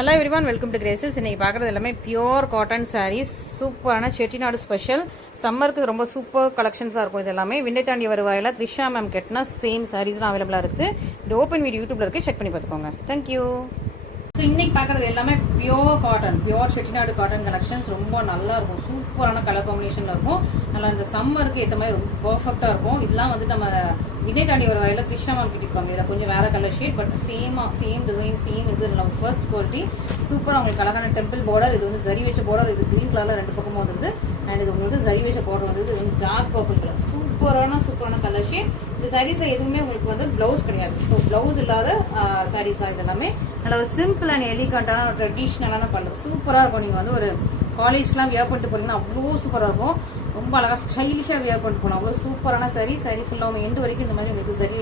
Hello everyone, welcome to Graces. இன்னைக்கு பார்க்குறது எல்லாமே பியோர் காட்டன் சாரீஸ். சூப்பரான செட்டிநாடு ஸ்பெஷல் சம்மருக்கு ரொம்ப சூப்பர் கலெக்ஷன்ஸாக இருக்கும். இது எல்லாமே விண்டை தாண்டி வருவாயில் த்ரிஷா மேம் கெட்டினா சேம் சாரீஸ்லாம் அவைலபிளாக இருக்குது. இது ஓப்பன் வீடியோ யூடியூப்ல இருக்குது, செக் பண்ணி பார்த்துக்கோங்க. தேங்க்யூ. ஸோ இன்னைக்கு பார்க்குறது எல்லாமே pure cotton, pure Chettinad cotton collections. ரொம்ப நல்லா இருக்கும், சூப்பரான கலர் காம்பினேஷனில் இருக்கும். நல்லா இந்த சம்மருக்கு ஏற்ற மாதிரி ரொம்ப பர்ஃபெக்டாக இருக்கும். இதெல்லாம் வந்து நம்ம விண்டை தாண்டி ஒரு வகையில் த்ரிஷா மேம் கிட்டிருப்பாங்க. இதில் கொஞ்சம் வேறு colour shade, but same design, same இது நம்ம ஃபர்ஸ்ட் குவாலிட்டி. சூப்பராக உங்களுக்கு அழகான டெம்பிள் பார்டர். இது வந்து ஜரி வச்ச பார்டர். இது கிரீன் கலரில் ரெண்டு பக்கமும் வந்துருது. அண்ட் இது உங்களுக்கு ஜரி வச்ச பார்டர் வந்து இது வந்து டார்க் பர்பிள் கலர். சூப்பரான கலர் ஷேட். இந்த சாரீஸ்ல எதுவுமே உங்களுக்கு வந்து பிளவுஸ் கிடையாது. ஸோ பிளவுஸ் இல்லாத சாரீஸ் தான் இது எல்லாமே. நல்ல ஒரு சிம்பிள் அண்ட் எலிகண்டான ஒரு ட்ரெடிஷ்னலான பல்லு. சூப்பராக இருக்கும். நீங்கள் வந்து ஒரு காலேஜ்க்குலாம் வியர் பண்ணிட்டு போனீங்கன்னா அவ்வளோ சூப்பராக இருக்கும். ரொம்ப அழகாக ஸ்டைலிஷாக வியர் பண்ணிட்டு போகணும். அவ்வளோ சூப்பரான சாரி ஃபுல்லாக எண்டு வரைக்கும் இந்த மாதிரி உங்களுக்கு சரி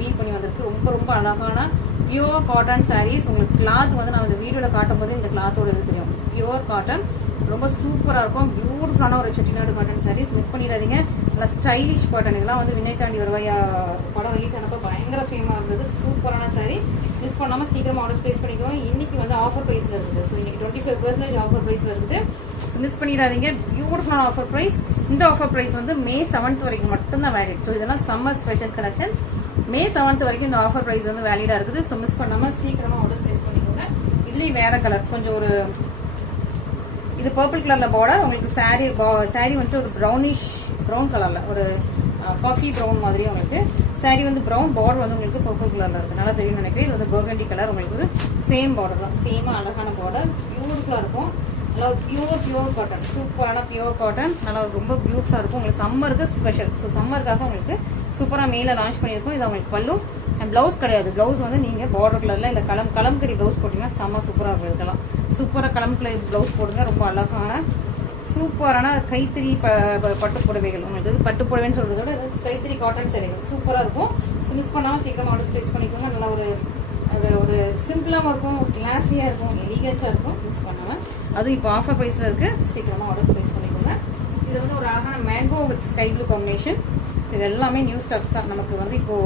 வீ பண்ணி வந்திருக்கு. ரொம்ப அழகான பியோர் காட்டன் சாரீஸ். உங்களுக்கு கிளாத் வந்து நான் இந்த வீடியோவில் காட்டும் போது இந்த கிளாத்தோட இது தெரியும். பியோர் காட்டன் ரொம்ப சூப்பராக இருக்கும். பியூட்டிஃபுல்லான ஒரு செட்டிநாடு காட்டன் சாரீஸ். மிஸ் பண்ணிடாதீங்க. நல்லா ஸ்டைலிஷ் காட்டன். இதெல்லாம் வந்து விண்ணை தாண்டி வருவாயா படம் ரிலீஸ் ஆனப்போ பயங்கர ஃபேமாக இருந்தது. சூப்பரான சாரி. மிஸ் பண்ணாமல் சீக்கிரமாக ஆர்டர் ப்ளேஸ் பண்ணிக்கோங்க. இன்னைக்கு வந்து ஆஃபர் ப்ரைஸில் இருக்குது. ஸோ இன்னைக்கு 25% ஆஃபர் ப்ரைஸில் இருக்குது. ஸோ மிஸ் பண்ணிடாதீங்க. பியூட்டிஃபுல்லான ஆஃபர் ப்ரைஸ். இந்த ஆஃபர் ப்ரைஸ் வந்து May 7th வரைக்கும் மட்டும்தான் வேலிட். ஸோ இதெல்லாம் summer special collections. May 7th வரைக்கும் இந்த ஆஃபர் ப்ரைஸ் வந்து வேலிடாக இருக்குது. ஸோ மிஸ் பண்ணாமல் சீக்கிரமாக ஆர்டர் ப்ளேஸ் பண்ணிக்கோங்க. இதுலேயும் வேற கலர் கொஞ்சம் ஒரு இது பர்பிள் கலர்ல பார்டர். உங்களுக்கு சாரி வந்து ஒரு ப்ரௌன் கலர்ல ஒரு காஃபி ப்ரௌன் மாதிரி உங்களுக்கு சாரி வந்து ப்ரௌன் பார்டர் வந்து உங்களுக்கு பர்பிள் கலர்ல இருக்கு. நல்லா தெரியும் நினைக்கிறேன். இது வந்து பர்கண்டி கலர். உங்களுக்கு சேம் பார்டர் தான். சேமா அழகான பார்டர். பியூட்டிஃபுல்லா இருக்கும். நல்லா பியூர் காட்டன். சூப்பரான பியூர் காட்டன். நல்லா ரொம்ப பியூட்டிஃபுல்லா இருக்கும். உங்களுக்கு சம்மருக்கு ஸ்பெஷல். ஸோ சம்மருக்காக உங்களுக்கு சூப்பரா மேல லான்ச் பண்ணியிருக்கோம். இது உங்களுக்கு பல்லு அண்ட் பிளவுஸ் கிடையாது. பிளவுஸ் வந்து நீங்க பார்டர் கலர்ல இல்ல கலம்கரி பிளவுஸ் போட்டீங்கன்னா செம்ம சூப்பரா இருக்கும். இதெல்லாம் சூப்பரா கலம்கரி பிளவுஸ் போடுங்க. ரொம்ப அழகான சூப்பரான கைத்தறி பட்டு புடவைகள். உங்களுக்கு பட்டு புடவைன்னு சொல்றத விட கைத்தறி காட்டன் சேலைகள் சூப்பரா இருக்கும். ஸோ மிஸ் பண்ணாம சீக்கிரமா ஆர்டர் பிளேஸ் பண்ணிக்கோங்க. நல்லா ஒரு சிம்பிளாகவும் இருக்கும், கிளாஸியா இருக்கும், எலிகன்ஸா இருக்கும். மிஸ் பண்ணாம அதுவும் இப்போ ஆஃபர் ப்ரைஸ்ல இருக்கு. சீக்கிரமா ஆர்டர் பிளேஸ் பண்ணிக்கோங்க. இது வந்து ஒரு அழகான mango with sky blue combination. இது எல்லாமே நியூ ஸ்டாக்ஸ் தான். நமக்கு வந்து இப்போ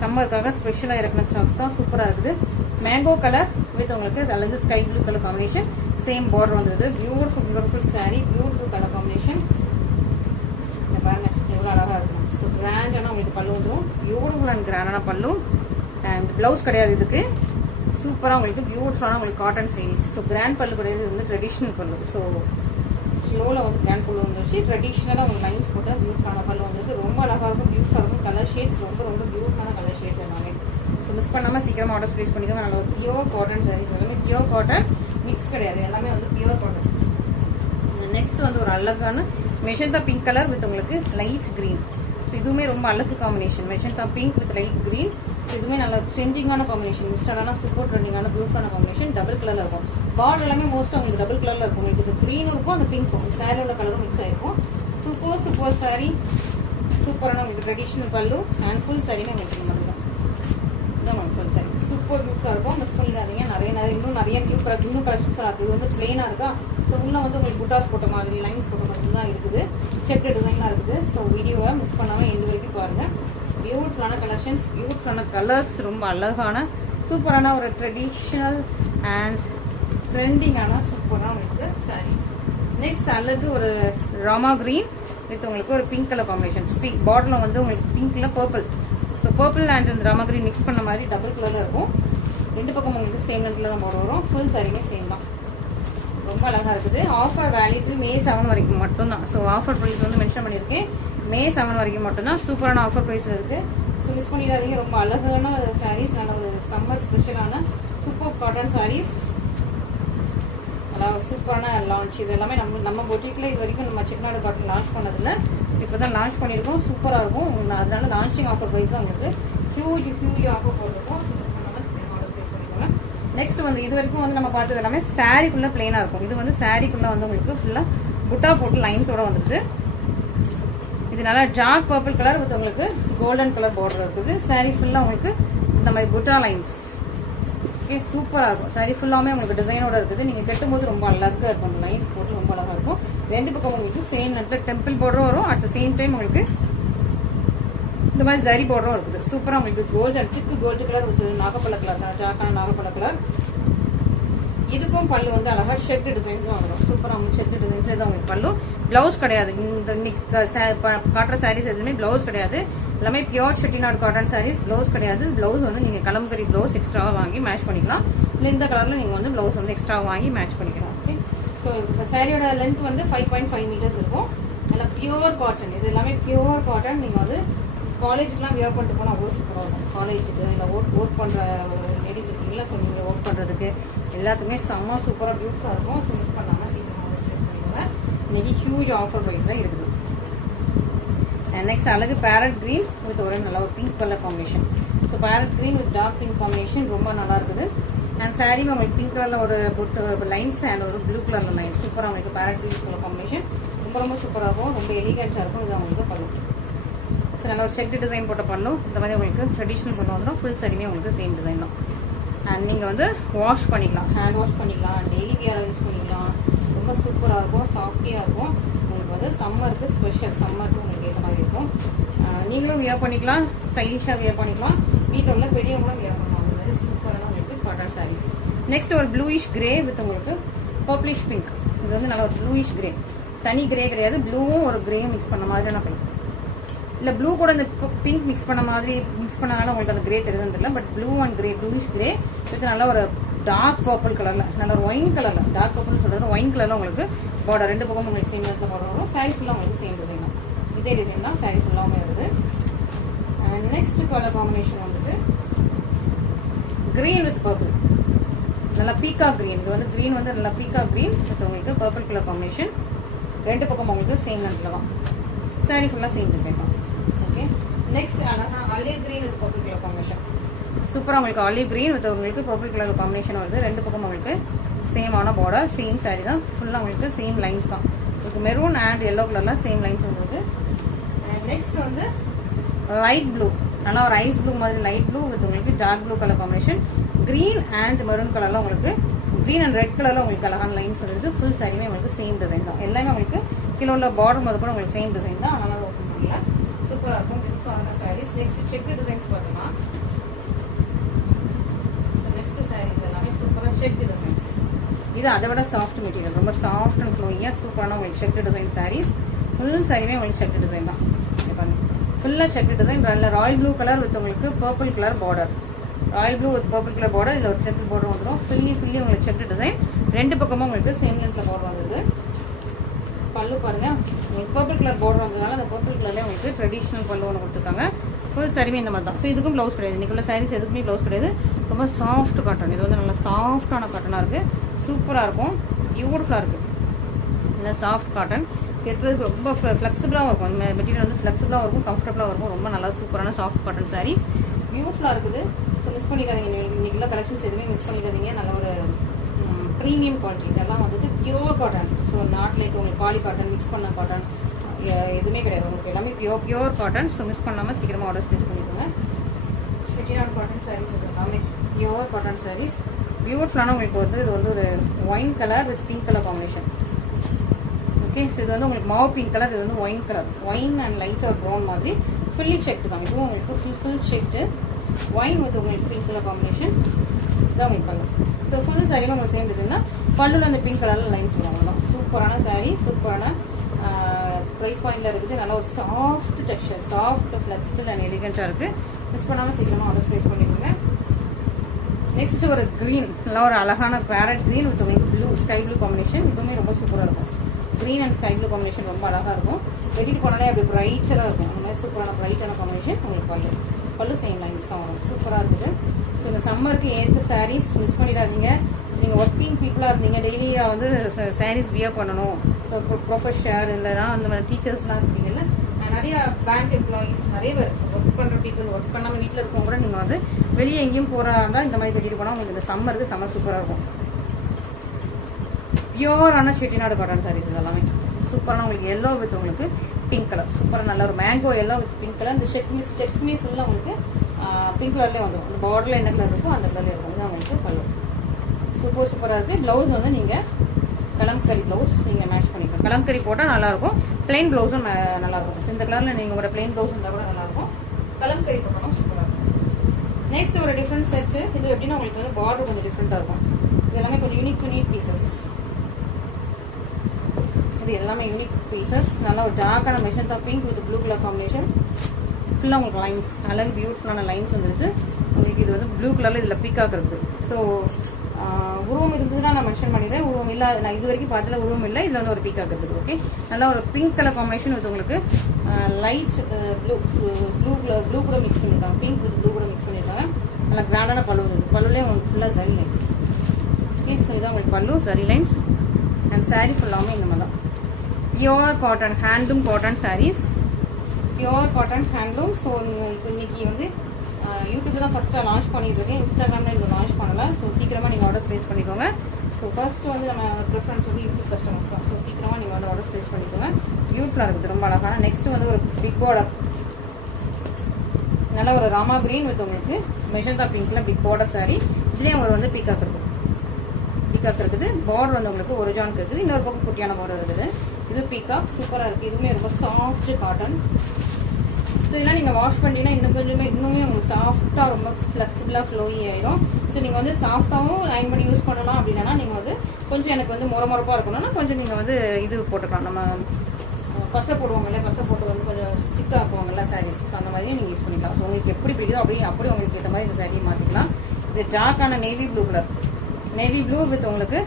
சம்மருக்காக ஸ்பெஷலாக இறக்குன ஸ்டாக்ஸ் தான். சூப்பராக இருக்குது. மேங்கோ கலர் வித் உங்களுக்கு அல்லது sky blue colour combination. Same border வந்துருது. Beautiful sari. Beautiful colour combination. பாருங்க எவ்வளோ அழகாக இருக்கும். ஸோ கிராண்டான உங்களுக்கு பல்லு வந்துடும். பியூட்டிஃபுல் அண்ட் கிராண்டான பல்லு. அண்ட் பிளவுஸ் கிடையாது இதுக்கு. சூப்பராக உங்களுக்கு பியூட்டிஃபுல்லான உங்களுக்கு காட்டன் சாரீஸ். ஸோ கிராண்ட் பல்லு கிடையாது. இது வந்து ட்ரெடிஷ்னல் பல்லு. ஸோ ஸ்லோவில் வந்து கிராண்ட் பல்லு வந்துருச்சு. ட்ரெடிஷ்னலாக உங்களுக்கு லைன்ஸ் போட்டு பியூட்டிஃபுல்லான பல்லு வந்துருக்கு. ரொம்ப அழகாக இருக்கும். பியூட்டிஃபுல்லாக இருக்கும். கலர் ஷேட்ஸ் ரொம்ப பியூட்டிஃபுல்லான கலர் ஷேட்ஸ் எல்லாமே. ஸோ மிஸ் பண்ணாமல் சீக்கிரமாக ஆர்டர் ப்ளேஸ் பண்ணிக்கோங்க. நல்ல ஒரு பியோர் காட்டன் சாரீஸ். எல்லாமே பியோர் காட்டன், மிக்ஸ் கிடையாது. எல்லாமே வந்து பியோர் காட்டன். நெக்ஸ்ட் வந்து ஒரு அழகான மெஜந்தா பிங்க் கலர் வித் உங்களுக்கு லைட் கிரீன். இதுவுமே ரொம்ப அழகு combination. Magenta pink with light green. இதுவுமே நல்ல ட்ரெண்டிங்கான காம்பினேஷன். இன்ஸ்டாலான சூப்பர் ட்ரெண்டிங்கான பியூட்டிஃபுல்லான காம்பினேஷன். டபுள் கலர்ல இருக்கும். பார்டர் எல்லாமே மோஸ்ட் உங்களுக்கு டபுள் கலர்ல இருக்கும். உங்களுக்கு கிரீன் இருக்கும், அந்த பிங்க்கும் சாரியோட கலரும் மிக்ஸ் ஆயிருக்கும். Super sorry. சூப்பரான உங்களுக்கு ட்ரெடிஷனல் பல்லு அண்ட் ஃபுல் சாரியுமே உங்களுக்கு மாதிரி தான். இதான் ஃபுல் சாரி. சூப்பர் பியூட்டிஃபுல்லா இருக்கும். மிஸ் பண்ணிடாதீங்க. இன்னும் நிறைய இன்னும் கலெக்ஷன்ஸ் இருக்கு. இது வந்து பிளெயினா இருக்கா. ஸோ உள்ள வந்து உங்களுக்கு புட்டாஸ் போட்ட மாதிரி, லைன்ஸ் போட்ட மாதிரி தான் இருக்குது. செக் டிசைன்லாம் இருக்குது. ஸோ வீடியோவை மிஸ் பண்ணாம எண்டு வரைக்கும் பாருங்க. பியூட்டிஃபுல்லான கலெக்ஷன்ஸ், பியூட்டிஃபுல்லான கலர்ஸ். ரொம்ப அழகான சூப்பரான ஒரு ட்ரெடிஷ்னல் அண்ட் ட்ரெண்டிங்கான சூப்பரான உங்களுக்கு சாரீஸ். நெக்ஸ்ட் அழகு ஒரு ராமா கிரீன் வித் உங்களுக்கு ஒரு பிங்க் கலர் காம்பினேஷன். பிங்க் பார்டர்ல வந்து உங்களுக்கு பிங்க்ல பர்பிள். ஸோ பர்பிள் அண்ட் இந்த ராமா கிரீன் மிக்ஸ் பண்ண மாதிரி டபுள் கலர்ல இருக்கும். ரெண்டு பக்கம் உங்களுக்கு சேம் லென்த்ல தான் பார்டர் வரும். ஃபுல் சாரியுமே சேம் தான். ரொம்ப அழகா இருக்குது. ஆஃபர் வேலிட் May 7 வரைக்கும் மட்டும்தான். ஸோ ஆஃபர் ப்ரைஸ் வந்து மென்ஷன் பண்ணியிருக்கேன். May 7 வரைக்கும் மட்டும்தான். சூப்பரான ஆஃபர் ப்ரைஸ் இருக்கு. ஸோ மிஸ் பண்ணிடாதீங்க. ரொம்ப அழகான சாரீஸ். நல்ல ஒரு சம்மர் ஸ்பெஷலான சூப்பர் காட்டன் சாரீஸ். அதாவது சூப்பரான லான்ச். இது எல்லாமே நம்ம பொட்டிக்ல இது வரைக்கும் நம்ம செட்டிநாடு காட்டன் லான்ச் பண்ணதில்லை. ஸோ இப்போ தான் லான்ச் பண்ணியிருக்கோம். சூப்பராக இருக்கும். அதனால லான்ச்சிங் ஆஃபர் ப்ரைஸ் தான் உங்களுக்கு ஹியூஜ் ஆஃபர் போட்டிருக்கோம். நெக்ஸ்ட் வந்து இது வரைக்கும் வந்து நம்ம பார்த்தது எல்லாமே சாரிக்குள்ள பிளெயினா இருக்கும். இது வந்து சாரிக்குள்ள வந்து உங்களுக்கு ஃபுல்லா புட்டா போட்டு லைன்ஸோட வந்துருக்கு. இது நல்லா டார்க் பர்பிள் கலர் வித் உங்களுக்கு கோல்டன் கலர் பார்டர் இருக்குது. சாரி ஃபுல்லா உங்களுக்கு இந்த மாதிரி புட்டா லைன்ஸ். ஓகே, சூப்பரா இருக்கும். சாரி ஃபுல்லாமே உங்களுக்கு டிசைனோட இருக்குது. நீங்க கட்டும்போது ரொம்ப அழகா இருக்கும். லைன்ஸ் போட்டு ரொம்ப அழகா இருக்கும். ரெண்டு பக்கம் உங்களுக்கு சேம் நெட்ல டெம்பிள் பார்டரும் வரும். அட் த சேம் டைம் உங்களுக்கு இந்த மாதிரி ஜரி பார்டரும் இருக்குது. சூப்பரா உங்களுக்கு gold and thick gold colour with நாகப்பழ கலர், டார்க்கான நாகப்பழ கலர். இதுக்கும் பல்லு வந்து அழகா ஷெட் டிசைன்ஸ் வந்துடும். சூப்பரா உங்களுக்கு ஷெட் டிசைன்ஸ் தான் உங்களுக்கு பல்லு. பிளவுஸ் கிடையாது. இந்த காட்டுற சாரீஸ் எதுவுமே பிளவுஸ் கிடையாது. எல்லாமே pure Chettinad cotton sarees. Blouse கிடையாது. பிளவுஸ் வந்து நீங்க கலம்கரி பிளவுஸ் எக்ஸ்ட்ராவா வாங்கி மேட்ச் பண்ணிக்கலாம். இல்ல இந்த கலர்ல நீங்க வந்து பிளவுஸ் வந்து எக்ஸ்ட்ரா வாங்கி மேட்ச் பண்ணிக்கலாம். ஓகே. ஸோ இப்போ சாரியோட லென்த் வந்து 5.5 மீட்டர்ஸ் இருக்கும். அதில் பியூர் காட்டன். இது எல்லாமே பியூர் காட்டன். நீங்கள் வந்து காலேஜுக்குலாம் வியர் பண்ணிட்டு போனால் அவ்வளோ சூப்பராக இருக்கும். காலேஜுக்கு இல்லை ஒர்க் பண்ணுற லேடிஸ் இருக்கீங்களா, ஸோ நீங்கள் ஒர்க் பண்ணுறதுக்கு எல்லாத்துக்குமே செம்ம சூப்பராக பியூட்டிஃபுல்லாக இருக்கும். ஸோ மிஸ் பண்ணாமல் சீக்கிரமாக யூஸ் பண்ணிக்கோங்க. இன்னைக்கு ஹியூஜ் ஆஃபர் ப்ரைஸில் இருக்குது. நெக்ஸ்ட் அழகு பேரட் கிரீன் வித் ஒரு நல்ல ஒரு pink colour combination. So parrot green with dark pink combination ரொம்ப நல்லா இருக்குது. அண்ட் சாரி உங்களுக்கு பிங்க் கலரில் ஒரு புட் லைன்ஸ் அண்ட் ஒரு ப்ளூ கலரில் லைன்ஸ். சூப்பராக உங்களுக்கு பேரட் கிரீன் கலர் காம்பினேஷன் ரொம்ப ரொம்ப சூப்பராக இருக்கும். ரொம்ப எலிகென்ட்டாக இருக்கும். இது உங்களுக்கு பண்ணும். ஸோ நல்ல ஒரு செக் டிசைன் போட்ட பண்ணும். இந்த மாதிரி உங்களுக்கு ட்ரெடிஷ்னல் பண்ண வந்துடும். ஃபுல் சாரியுமே உங்களுக்கு சேம் டிசைன் தான். அண்ட் நீங்கள் வந்து வாஷ் பண்ணிக்கலாம், ஹேண்ட் வாஷ் பண்ணிக்கலாம், டெய்லி வியராக யூஸ் பண்ணிக்கலாம். ரொம்ப சூப்பராக இருக்கும், சாஃப்டியாக இருக்கும். உங்களுக்கு வந்து சம்மருக்கு ஸ்பெஷல், சம்மருக்கு உங்களுக்கு ஏற்ற மாதிரி இருக்கும். நீங்களும் வியர் பண்ணிக்கலாம், ஸ்டைலிஷாக வியர் பண்ணிக்கலாம். வீட்டில் உள்ள பெரியவங்களும் வியர் பண்ணலாம். அந்த மாதிரி சூப்பரான உங்களுக்கு காட்டன் சாரீஸ். நெக்ஸ்ட் ஒரு ப்ளூயிஷ் கிரே வித் உங்களுக்கு பர்பிளிஷ் பிங்க். இது வந்து நல்ல ஒரு ப்ளூயிஷ் கிரே. தனி கிரே கிடையாது, ப்ளூவும் ஒரு கிரேயும் மிக்ஸ் பண்ண மாதிரியான பிங்க். இல்லை ப்ளூ கூட இந்த பிங்க் மிக்ஸ் பண்ண மாதிரி மிக்ஸ் பண்ணாலும் உங்களுக்கு அந்த கிரே தெரியுதுன்னு தெரியல. But blue and grey, bluish grey with நல்ல ஒரு டார்க் பர்பிள் கலர்ல, நல்ல ஒரு ஒயின் கலர்ல, டார்க் பர்பிள் சொல்றது ஒயின் கலர்ல உங்களுக்கு பார்டர் ரெண்டு பக்கம் உங்களுக்கு சேம் இடத்துல பார்டர் வரும். சாரி ஃபுல்லாக உங்களுக்கு சேம் டிசைன் தான். இதே டிசைன் தான் சாரி ஃபுல்லாமே வருது. நெக்ஸ்ட் கலர் காம்பினேஷன் வந்துட்டு கிரீன் வித் பர்பிள். நல்லா பீக்கா கிரீன். இது வந்து கிரீன் வந்து நல்லா பீக்கா கிரீன் வித் உங்களுக்கு பர்பிள் கலர் காம்பினேஷன். ரெண்டு பக்கம் உங்களுக்கு சேம் இடத்துல தான். சாரி ஃபுல்லாக சேம் டிசைன் தான். Okay. Next olive green with purple colour combination. சூப்பராக உங்களுக்கு ஆலிவ் கிரீன் வித் உங்களுக்கு பர்பிள் கலர் காம்பினேஷன் வருது. ரெண்டு பக்கம் உங்களுக்கு சேமான பார்டர், சேம் சாரி தான். ஃபுல்லாக உங்களுக்கு சேம் லைன்ஸ் தான். உங்களுக்கு மெரூன் அண்ட் எல்லோ கலர்லாம் சேம் லைன்ஸ் உங்களுக்கு. நெக்ஸ்ட் வந்து லைட் ப்ளூ, நல்லா ஒரு ஐஸ் ப்ளூ மாதிரி லைட் ப்ளூ வித் உங்களுக்கு dark blue colour combination. Green and maroon கலர்ல உங்களுக்கு கிரீன் அண்ட் ரெட் கலர்ல உங்களுக்கு அழகான லைன்ஸ் வருது. ஃபுல் சாரியுமே உங்களுக்கு சேம் டிசைன் தான். எல்லாமே உங்களுக்கு கீழே உள்ள பார்டர் முதல் கூட உங்களுக்கு சேம் டிசைன் தான். அதனால ஓப்பன் பண்ணல. சூப்பராக இருக்கும். பியூட்டிஃபுல்லான சாரீஸ். நெக்ஸ்ட் செக் டிசைன்ஸ் பார்த்தோம்னா நெக்ஸ்ட் சாரீஸ் எல்லாமே சூப்பராக செக் டிசைன்ஸ். இது அதை விட சாஃப்ட் மெட்டீரியல், ரொம்ப சாஃப்ட் அண்ட் ஃப்ளோயிங்காக சூப்பரான உங்களுக்கு செக் டிசைன் சாரீஸ். ஃபுல் சாரியுமே உங்களுக்கு செக் டிசைன் தான். ஃபுல்லாக check design. Royal blue colour with உங்களுக்கு purple colour border. Royal blue with purple colour border. இதில் ஒரு செக் பார்டர் வந்துடும். ஃபுல்லி உங்களுக்கு செக் டிசைன். ரெண்டு பக்கமும் உங்களுக்கு சேம் லென்த்ல பார்டர் வந்துருது. பல்லு பாருங்க, உங்களுக்கு பர்பிள் கலர் பார்டர் வந்ததுனால அந்த பர்பிள் கலர்லேயே உங்களுக்கு ட்ரெடிஷ்னல் பல்லு ஒன்று கொடுத்துருக்காங்க. ஃபுல் சாரியுமே இந்த மாதிரி தான். ஸோ இதுக்கும் ப்ளவுஸ் கிடையாது. இன்னைக்குள்ள சாரீஸ் எதுக்குமே ப்ளவுஸ் கிடையாது. ரொம்ப சாஃப்ட் காட்டன். இது வந்து நல்லா சாஃப்டான காட்டனாக இருக்கு. சூப்பராக இருக்கும், பியூட்டிஃபுல்லாக இருக்கு. இல்லை சாஃப்ட் காட்டன் கெட்டுறதுக்கு ரொம்ப ஃப்ளெக்சிபிளாகவும் இருக்கும். அந்த மெட்டீரியல் வந்து ஃப்ளெக்சிபிளாகவும் இருக்கும், கம்ஃபர்டபுளாக இருக்கும். ரொம்ப நல்லா சூப்பரான சாஃப்ட் காட்டன் சாரீஸ் பியூட்டிஃபுல்லாக இருக்குது. ஸோ மிஸ் பண்ணிக்காதீங்க. இன்னைக்குள்ள கலெக்ஷன்ஸ் எதுவுமே மிஸ் பண்ணிக்காதீங்க. நல்ல ஒரு ப்ரீமியம் குவாலிட்டி. இதெல்லாம் வந்துட்டு பியூர் காட்டன். ஸோ நாட்டில் இருக்க உங்களுக்கு பாலி காட்டன், மிக்ஸ் பண்ண காட்டன் எதுவுமே கிடையாது. உங்களுக்கு எல்லாமே பியூர் காட்டன். ஸோ மிஸ் பண்ணாமல் சீக்கிரமாக ஆர்டர் ப்ளேஸ் பண்ணிக்கோங்க. செட்டிநாடு காட்டன் சாரீஸ் எல்லாமே பியூர் காட்டன் சாரீஸ். பியூட்டிஃபுல்லான உங்களுக்கு வந்து இது வந்து ஒரு wine colour with pink colour combination. Okay. So இது வந்து உங்களுக்கு மாவு பிங்க் கலர். இது வந்து wine colour, wine and light ஒரு ப்ரௌன் மாதிரி ஃபுல்லி செக்டு தான். இதுவும் உங்களுக்கு ஃபுல் செக்டு ஒயின் வித் உங்களுக்கு பிங்க் கலர் காம்பினேஷன் தான் உங்களுக்கு பண்ணலாம். ஸோ ஃபுல் சாரியும் உங்களுக்கு சேம் டிசைன் தான். பல்லுல அந்த பிங்க் கலரில் லைன்ஸ் பண்ணுவாங்க. சூப்பரான சாரீ, சூப்பரான ப்ரைஸ் பாயிண்ட்ல இருக்குது. நல்லா ஒரு soft texture, soft flexible and எலிகென்ட்டாக இருக்கு. மிஸ் பண்ணாமல் சீக்கிரமாக ஆர்டர் ப்ளேஸ் பண்ணிக்கோங்க. நெக்ஸ்ட் ஒரு கிரீன், நல்லா ஒரு அழகான பேரட் கிரீன் வித் உங்களுக்கு ப்ளூ, ஸ்கை ப்ளூ காம்பினேஷன். இதுவுமே ரொம்ப சூப்பராக இருக்கும். Green and sky blue combination ரொம்ப அழகாக இருக்கும். வெட்டிட்டு போனாலே அப்படி பிரைட்டராக இருக்கும். அந்த மாதிரி சூப்பரான பிரைட்டான காம்பினேஷன் உங்களுக்கு பல்லு சேம் லைன்ஸ் தான் வரும். சூப்பராக இருக்குது. ஸோ இந்த சம்மருக்கு ஏற்ற சாரீஸ் மிஸ் பண்ணிடாதீங்க. நீங்கள் ஒர்க்கிங் பீப்புளாக இருந்தீங்க, டெய்லியாக வந்து சாரீஸ் வியர் பண்ணணும். ஸோ ப்ரொஃபஷர் இல்லைனா அந்த மாதிரி டீச்சர்ஸ்லாம் இருக்கீங்கல்ல, நிறைய பேங்க் எம்ப்ளாயீஸ் நிறைய பேர் ஒர்க் பண்ணுற பீப்புள், ஒர்க் பண்ணாமல் வீட்டில் இருக்கவங்க கூட நீங்கள் வந்து வெளியே எங்கேயும் போகிறா இருந்தால் இந்த மாதிரி கட்டிட்டு போனால் உங்களுக்கு இந்த சம்மருக்கு செம்ம சூப்பராக இருக்கும். பியூரான செட்டிநாடு காட்டன் சாரீஸ் இதெல்லாமே சூப்பரான உங்களுக்கு எல்லோ வித் உங்களுக்கு பிங்க் கலர். சூப்பராக நல்ல ஒரு mango yellow with pink colour. இந்த செக்ஸ்மே ஃபுல்லாக உங்களுக்கு பிங்க் கலர்லேயே வந்துடும். இந்த பார்டரில் என்ன கலர் இருக்கோ அந்த கலர்லேயே இருக்கும். தான் உங்களுக்கு கலர் சூப்பராக இருக்குது. ப்ளவுஸ் வந்து நீங்கள் கலம்கரி ப்ளவுஸ் நீங்கள் மேட்ச் பண்ணிக்கலாம். கலம்கரி போட்டால் நல்லாயிருக்கும். பிளெயின் ப்ளவுஸும் நல்லாயிருக்கும். ஸோ இந்த கலரில் நீங்கள் ஒரு பிளெயின் ப்ளவுஸ் இருந்தால் கூட நல்லாயிருக்கும். கலம்கரி போட்டாலும் சூப்பராக இருக்கும். நெக்ஸ்ட் ஒரு டிஃப்ரெண்ட் செட்டு. இது எப்படின்னா உங்களுக்கு வந்து பார்டர் கொஞ்சம் டிஃப்ரெண்ட்டாக இருக்கும். இது எல்லாமே கொஞ்சம் யூனிக் யூனிக் பீசஸ். இது எல்லாமே யூனிக் பீசஸ். நல்லா ஒரு டார்க்கான magenta pink with blue colour combination. ஃபுல்லாக உங்களுக்கு லைன்ஸ், அழகு பியூட்டிஃபுல்லான லைன்ஸ் வந்துருக்கு உங்களுக்கு. இது வந்து ப்ளூ கலரில் இதில் பீக்காக இருக்குது. ஸோ உருவம் இருந்ததுன்னா நான் மென்ஷன் பண்ணிடுறேன். உருவம் இல்லை, நான் இது வரைக்கும் பார்த்தல உருவம் இல்லை. இதில் வந்து ஒரு பீக்காக இருக்குது. ஓகே, நல்லா ஒரு பிங்க் கலர் காம்பினேஷன் வித் உங்களுக்கு லைட் ப்ளூ கூட மிக்ஸ் பண்ணியிருக்காங்க. பிங்க் வித் ப்ளூ கூட மிக்ஸ் பண்ணியிருக்காங்க. நல்லா கிராண்டான பல்லு இருக்குது. பல்லுலேயே உங்களுக்கு ஃபுல்லாக சரி லைன்ஸ். ஓகே, ஸோ இதான் உங்களுக்கு பல்லு, சரி லைன்ஸ். அண்ட் சாரீ ஃபுல்லாமே இந்த மாதிரி தான் pure cotton handloom cotton sarees. Pure cotton handloom. So இப்போ இன்னைக்கு வந்து யூடியூப்ல தான் ஃபர்ஸ்ட்டாக லான்ச் பண்ணிட்டு இருக்கேன். இன்ஸ்டாகிராமில் இது லான்ச் பண்ணல. ஸோ சீக்கிரமாக நீங்கள் ஆர்டர்ஸ் ப்ளேஸ் பண்ணிக்கோங்க. ஸோ ஃபர்ஸ்ட் வந்து நம்ம ப்ரிஃபரன்ஸ் வந்து யூடியூப் கஸ்டமர்ஸ் தான். ஸோ சீக்கிரமாக நீங்கள் வந்து ஆர்டர்ஸ் ப்ளேஸ் பண்ணிக்கோங்க. பியூட்டிஃபுல்லாக இருக்குது, ரொம்ப அழகான. நெக்ஸ்ட் வந்து ஒரு பிக் பார்டர், நல்லா ஒரு ராமா கிரீன் வித் உங்களுக்கு மெஜந்தா பிங்க்ல பிக் பார்டர் சாரி. இதுலேயும் ஒரு வந்து பீக்காக் இருக்குது. பீக்காக் இருக்குது. பார்டர் வந்து உங்களுக்கு ஒரு ஜான் இருக்குது. இன்னொரு பக்கம் குட்டியான பார்டர் இருக்குது. இது பீக்காக் சூப்பராக இருக்குது. இதுவுமே ரொம்ப சாஃப்ட் காட்டன். ஸோ இதெல்லாம் நீங்கள் வாஷ் பண்ணிட்டீங்கன்னா இன்னுமே உங்களுக்கு சாஃப்டாக ரொம்ப ஃப்ளெக்சிபிளாக ஃப்ளோயி ஆயிரும். ஸோ நீங்கள் வந்து சாஃப்டாகவும் அயன் பண்ணி யூஸ் பண்ணலாம். அப்படின்னா நீங்கள் வந்து கொஞ்சம் எனக்கு வந்து முறப்பாக இருக்கணும்னா கொஞ்சம் நீங்கள் வந்து இது போட்டுக்கலாம். நம்ம பசை போடுவாங்கல்ல, பசை போட்டு வந்து கொஞ்சம் ஸ்டிக்காக ஆக்குவாங்கல்ல சாரீஸ். ஸோ அந்த மாதிரியும் நீங்கள் யூஸ் பண்ணிக்கலாம். ஸோ உங்களுக்கு எப்படி பிடிக்குதோ அப்படி உங்களுக்கு ஏற்ற மாதிரி இந்த சாரியை மாற்றிக்கலாம். இது டார்க்கான navy blue colour, navy blue with உங்களுக்கு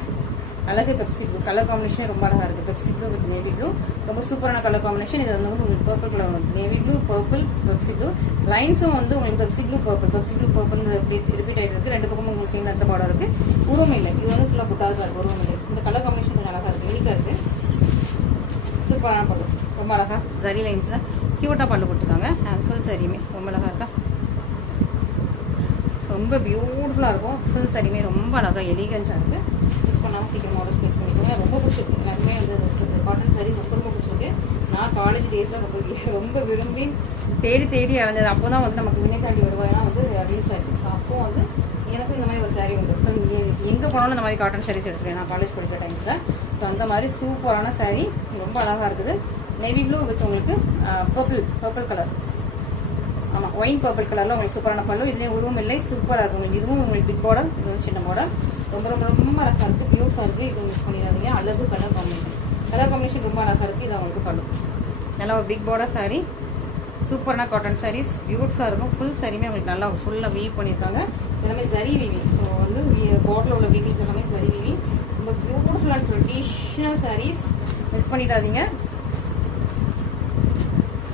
அழகு பெப்சி ப்ளூ கலர் காம்பினேஷன் ரொம்ப அழகாக இருக்குது. Pepsi blue with navy blue ரொம்ப சூப்பரான கலர் காம்பினேஷன். இது வந்து உங்களுக்கு பர்பிள் கலர் வந்து navy blue, purple, Pepsi blue. லைன்ஸும் வந்து உங்களுக்கு பெப்சி ப்ளூ, பர்பிள் ரிப்பீட் ஆகிட்டு இருக்குது. ரெண்டு பக்கமும் உங்களுக்கு சேம் அந்த பார்டர் இருக்குது. உருவம் இல்லை, இது வந்து ஃபுல்லாக புட்டாஸாக இருக்குது. உருவம் இல்லை. இந்த கலர் காம்பினேஷன் கொஞ்சம் அழகாக இருக்குது, யூனிக்காக இருக்குது. சூப்பரான பல்லு, ரொம்ப அழகாக ஜரி லைன்ஸில் கியூட்டாக பல்லு கொடுத்துருக்காங்க. ஃபுல் சரியுமே ரொம்ப அழகாக இருக்கா, ரொம்ப பியூட்டிஃபுல்லாக இருக்கும். ஃபுல் சரியுமே ரொம்ப அழகாக எலிகன்ஸாக இருக்குது. யூஸ் பண்ணாமல் சீக்கிரம் ஆர்டர் ப்ளேஸ் பண்ணிக்கோங்க. ரொம்ப பிடிச்சிருக்கு எல்லாருமே வந்து காட்டன் சாரி ரொம்ப பிடிச்சிருக்கு. நான் காலேஜ் டேஸில் ரொம்ப விரும்பி தேடி அலைஞ்சது. அப்போ தான் வந்து நமக்கு வினைக்காண்டி வருவாயெல்லாம் வந்து ரிலீஸ் ஆயிடுச்சு. ஸோ அப்போ வந்து எனக்கும் இந்த மாதிரி ஒரு சாரீ உண்டு. ஸோ எங்கே போனாலும் இந்த மாதிரி காட்டன் சாரீஸ் எடுத்துருக்கேன் நான் காலேஜ் படிக்கிற டைம்ஸில். ஸோ அந்த மாதிரி சூப்பரான சாரீ ரொம்ப அழகாக இருக்குது. நேவி ப்ளூ வித் உங்களுக்கு பர்பிள் கலர், ஆமாம் ஒயின் பர்பிள் கலரில் உங்களுக்கு சூப்பரான பல்லு. இதுலேயும் உருவம் இல்லை, சூப்பராக இருக்கும் உங்களுக்கு. இதுவும் உங்களுக்கு பிக் பார்டர், இதுவும் சின்ன பார்டர். ரொம்ப ரொம்ப ரொம்ப அழகாக இருக்குது, பியூட்டிஃபுல்லாக இருக்குது. இது உங்களுக்கு பண்ணிடாதீங்க. அழகு கலர் காம்பினேஷன் ரொம்ப அழகாக இருக்குது. இது அவங்களுக்கு பல்லு. நல்லா ஒரு பிக் பார்டர் சாரீ, சூப்பரான காட்டன் சாரீஸ், பியூட்டிஃபுல்லாக இருக்கும். ஃபுல் சாரியுமே உங்களுக்கு நல்லா ஃபுல்லாக வீவ் பண்ணியிருக்காங்க. எல்லாமே சரி வீவிங். ஸோ வந்து பார்டரில் உள்ள வீவிங்ஸ் எல்லாமே சரி வீவிங். ரொம்ப பியூட்டிஃபுல்லான ட்ரெடிஷ்னல் சாரீஸ், மிஸ் பண்ணிடாதீங்க.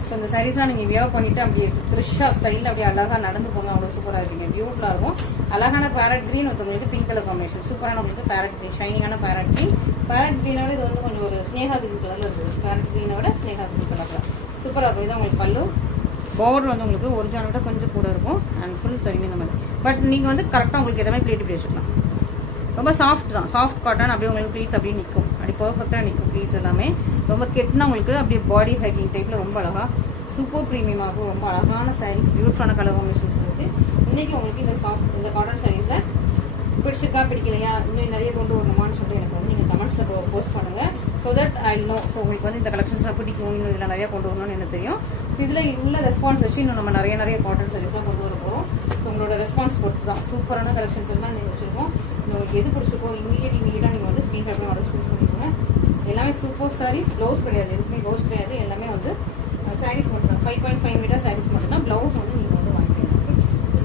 ஸோ இந்த சாரீஸ்லாம் நீங்கள் வியர் பண்ணிவிட்டு அப்படியே த்ரிஷா ஸ்டைலில் அப்படியே அழகாக நடந்து போங்க. அவ்வளோ சூப்பராக இருப்பீங்க, பியூட்டிஃபுல்லாக இருக்கும். அழகான பேரட் க்ரீன் ஒருத்தவங்களுக்கு பிங்க் கலர் காம்பினேஷன், சூப்பரான உங்களுக்கு பேரட் க்ரீன், ஷைனிங்கான பேரட் க்ரீன். பேரட் க்ரீனோட இது வந்து கொஞ்சம் ஒரு ஸ்னேகா கிரீன் கலரில் இருக்குது. பேரட் க்ரீனோட ஸ்னேகா கிரீன் கலரில் சூப்பராக இருக்கும். இதான் உங்களுக்கு பல்லு. பார்டர் வந்து உங்களுக்கு ஒரிஜினல் விட கொஞ்சம் கூட இருக்கும். அண்ட் ஃபுல் சரிமே இந்த மாதிரி. பட் நீங்கள் வந்து கரெக்டாக உங்களுக்கு எதாவது பிளேட் இப்படி வச்சுக்கலாம். ரொம்ப சாஃப்ட் தான், சாஃப்ட் காட்டன். அப்படியே உங்களுக்கு ப்ளீட்ஸ் அப்படியே நிற்கும், அப்படி பர்ஃபெக்டாக நிற்கும் ப்ளீட்ஸ் எல்லாமே. ரொம்ப கெட்டுனா உங்களுக்கு அப்படியே பாடி ஹைக்கிங் டைப்பில் ரொம்ப அழகாக சூப்பர் ப்ரீமியமாகும். ரொம்ப அழகான சாரீஸ், பியூட்டிஃபுல்லான கலர் காம்பினேஷன்ஸ் இருக்குது. இன்றைக்கி உங்களுக்கு இந்த காட்டன் சாரீஸில் பிடிச்சிருக்கா பிடிக்கலையா, இன்னும் நிறைய கொண்டு வரணுமான்னு சொல்லிட்டு எனக்கு வந்து நீங்கள் கமெண்ட்ஸில் போஸ்ட் பண்ணுங்கள். So that I know. So உங்களுக்கு வந்து இந்த கலெக்ஷன்ஸ்லாம் பிடிக்கும், இன்னும் இதில் நிறையா கொண்டு வரணும்னு எனக்கு தெரியும். ஸோ இதில் உள்ள ரெஸ்பான்ஸ் வச்சு இன்னும் நம்ம நிறைய காட்டன் சாரீஸ்லாம் கொண்டு வர போகிறோம். ஸோ உங்களோட ரெஸ்பான்ஸ் பொறுத்து தான். சூப்பரான கலெக்ஷன்ஸ் எல்லாம் நீங்கள் வச்சுருக்கோம். உங்களுக்கு எது பிடிச்சிருக்கோ இமீடியட்டாக நீங்கள் வந்து ஸ்க்ரீன் ஷாட் பண்ணி ஆர்டர் ப்ளேஸ் பண்ணிக்கோங்க. எல்லாமே சூப்பர் சாரீஸ், ப்ளவுஸ் கிடையாது, எதுக்குமே ப்ளவுஸ் கிடையாது. எல்லாமே வந்து சாரீஸ் மட்டும் தான். 5.5 மீட்டர் சாரீஸ் மட்டும் தான். ப்ளவுஸ் வந்து நீங்கள் வந்து வாங்கிக்கலாம்.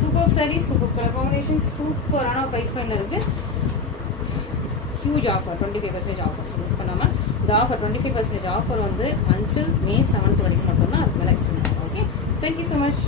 Super sarees, super colour combination, சூப்பரான ப்ரைஸ் பாயிண்டில் இருக்குது. Huge offer, 25% offer. So miss பண்ணாமல் இந்த ஆஃபர் 25% ஆஃபர் வந்து அன்டில் May 7th வரைக்கும் மட்டும்தான். அதுக்கு மேலே எக்ஸ்டெண்ட் ஆகும். Okay, thank you so much.